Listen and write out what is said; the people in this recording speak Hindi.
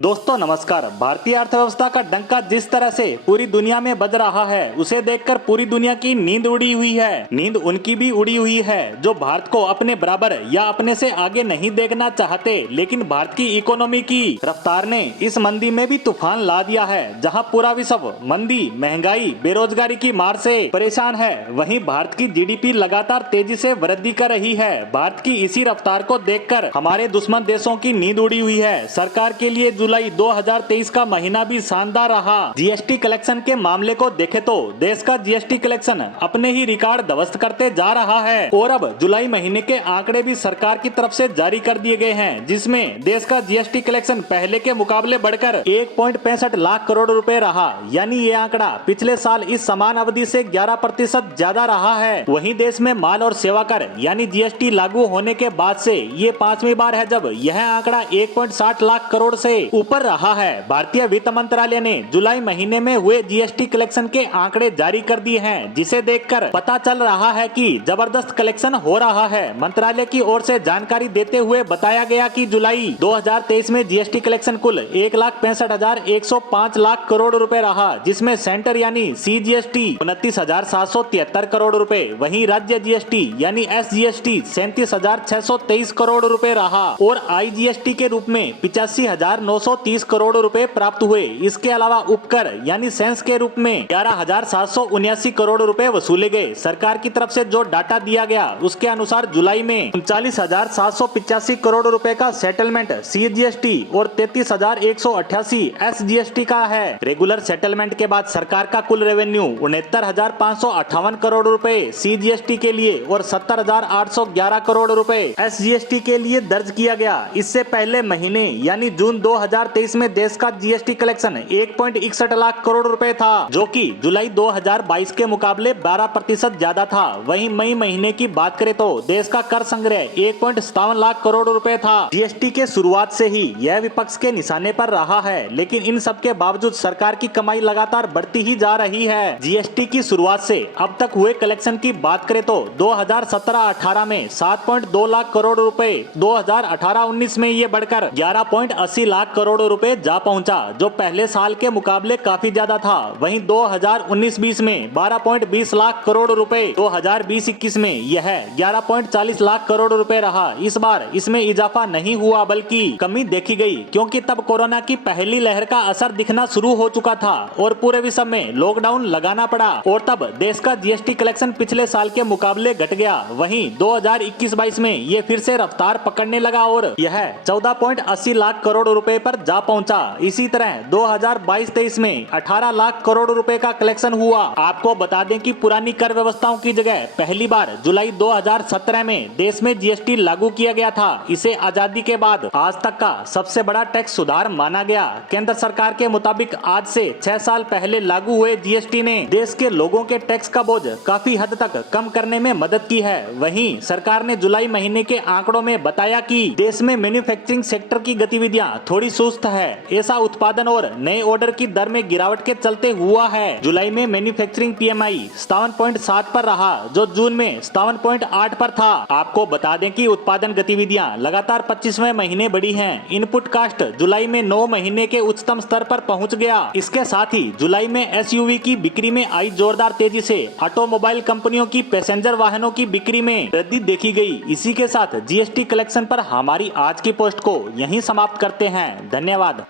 दोस्तों नमस्कार। भारतीय अर्थव्यवस्था का डंका जिस तरह से पूरी दुनिया में बज रहा है उसे देखकर पूरी दुनिया की नींद उड़ी हुई है। नींद उनकी भी उड़ी हुई है जो भारत को अपने बराबर या अपने से आगे नहीं देखना चाहते, लेकिन भारत की इकोनॉमी की रफ्तार ने इस मंदी में भी तूफान ला दिया है। जहां पूरा विश्व मंदी, महंगाई, बेरोजगारी की मार से परेशान है, वहीं भारत की जीडीपी लगातार तेजी से वृद्धि कर रही है। भारत की इसी रफ्तार को देखकर हमारे दुश्मन देशों की नींद उड़ी हुई है। सरकार के लिए जुलाई 2023 का महीना भी शानदार रहा। जीएसटी कलेक्शन के मामले को देखें तो देश का जीएसटी कलेक्शन अपने ही रिकॉर्ड ध्वस्त करते जा रहा है और अब जुलाई महीने के आंकड़े भी सरकार की तरफ से जारी कर दिए गए हैं, जिसमें देश का जीएसटी कलेक्शन पहले के मुकाबले बढ़कर 1.65 लाख करोड़ रुपए रहा। यानी ये आंकड़ा पिछले साल इस समान अवधि से 11% ज्यादा रहा है। वहीं देश में माल और सेवा कर यानी जीएसटी लागू होने के बाद से ये 5वीं बार है जब यह आंकड़ा 1.60 लाख करोड़ से ऊपर रहा है। भारतीय वित्त मंत्रालय ने जुलाई महीने में हुए जीएसटी कलेक्शन के आंकड़े जारी कर दिए हैं, जिसे देखकर पता चल रहा है कि जबरदस्त कलेक्शन हो रहा है। मंत्रालय की ओर से जानकारी देते हुए बताया गया कि जुलाई 2023 में जीएसटी कलेक्शन कुल 1,65,105 लाख करोड़ रुपए रहा, जिसमें सेंटर यानी सीजीएसटी 29,773 करोड़ रुपए, वहीं राज्य जीएसटी यानी एसजीएसटी 37,623 करोड़ रुपए रहा और आईजीएसटी के रूप में 85,930 करोड़ रुपए प्राप्त हुए। इसके अलावा उपकर यानी सेंस के रूप में 11,779 करोड़ रुपए वसूले गए। सरकार की तरफ से जो डाटा दिया गया उसके अनुसार जुलाई में 39,785 करोड़ रुपए का सेटलमेंट सीजीएसटी और 33,188 एसजीएसटी का है। रेगुलर सेटलमेंट के बाद सरकार का कुल रेवेन्यू 69,558 करोड़ रुपए सीजीएसटी के लिए और 70,811 करोड़ रुपए एसजीएसटी के लिए दर्ज किया गया। इससे पहले महीने यानी जून 2023 में देश का जीएसटी कलेक्शन 1.61 लाख करोड़ रुपए था, जो कि जुलाई 2022 के मुकाबले 12% ज्यादा था। वहीं मई महीने की बात करें तो देश का कर संग्रह 1.57 लाख करोड़ रुपए था। जीएसटी के शुरुआत से ही यह विपक्ष के निशाने पर रहा है, लेकिन इन सब के बावजूद सरकार की कमाई लगातार बढ़ती ही जा रही है। जीएसटी की शुरुआत से अब तक हुए कलेक्शन की बात करें तो 2017-18 में 7.2 लाख करोड़ रुपए, 2018-19 में ये बढ़कर 11.80 लाख करोड़ रुपए जा पहुंचा, जो पहले साल के मुकाबले काफी ज्यादा था। वहीं 2019-20 में 12.20 लाख करोड़ रुपए, 2020-21 में यह 11.40 लाख करोड़ रुपए रहा। इस बार इसमें इजाफा नहीं हुआ बल्कि कमी देखी गई, क्योंकि तब कोरोना की पहली लहर का असर दिखना शुरू हो चुका था और पूरे विश्व में लॉकडाउन लगाना पड़ा और तब देश का जीएसटी कलेक्शन पिछले साल के मुकाबले घट गया। वहीं 2021-22 में ये फिर से रफ्तार पकड़ने लगा और यह 14.80 लाख करोड़ रुपए पर जा पहुंचा। इसी तरह 2022-23 में 18 लाख करोड़ रुपए का कलेक्शन हुआ। आपको बता दें कि पुरानी कर व्यवस्थाओं की जगह पहली बार जुलाई 2017 में देश में जीएसटी लागू किया गया था। इसे आजादी के बाद आज तक का सबसे बड़ा टैक्स सुधार माना गया। केंद्र सरकार के मुताबिक आज से 6 साल पहले लागू हुए जीएसटी ने देश के लोगों के टैक्स का बोझ काफी हद तक कम करने में मदद की है। वहीं सरकार ने जुलाई महीने के आंकड़ों में बताया कि देश में मैन्युफैक्चरिंग सेक्टर की गतिविधियां थोड़ी सुस्त है। ऐसा उत्पादन और नए ऑर्डर की दर में गिरावट के चलते हुआ है। जुलाई में मैन्युफैक्चरिंग पीएमआई 57.7 पर रहा, जो जून में 57.8 पर था। आपको बता दें कि उत्पादन गतिविधियां लगातार 25वें महीने बढ़ी हैं। इनपुट कास्ट जुलाई में 9 महीने के उच्चतम स्तर पर पहुंच गया। इसके साथ ही जुलाई में एसयूवी की बिक्री में आई जोरदार तेजी से ऑटोमोबाइल कंपनियों की पैसेंजर वाहनों की बिक्री में वृद्धि देखी गई। इसी के साथ जीएसटी कलेक्शन पर हमारी आज की पोस्ट को यहीं समाप्त करते हैं। धन्यवाद।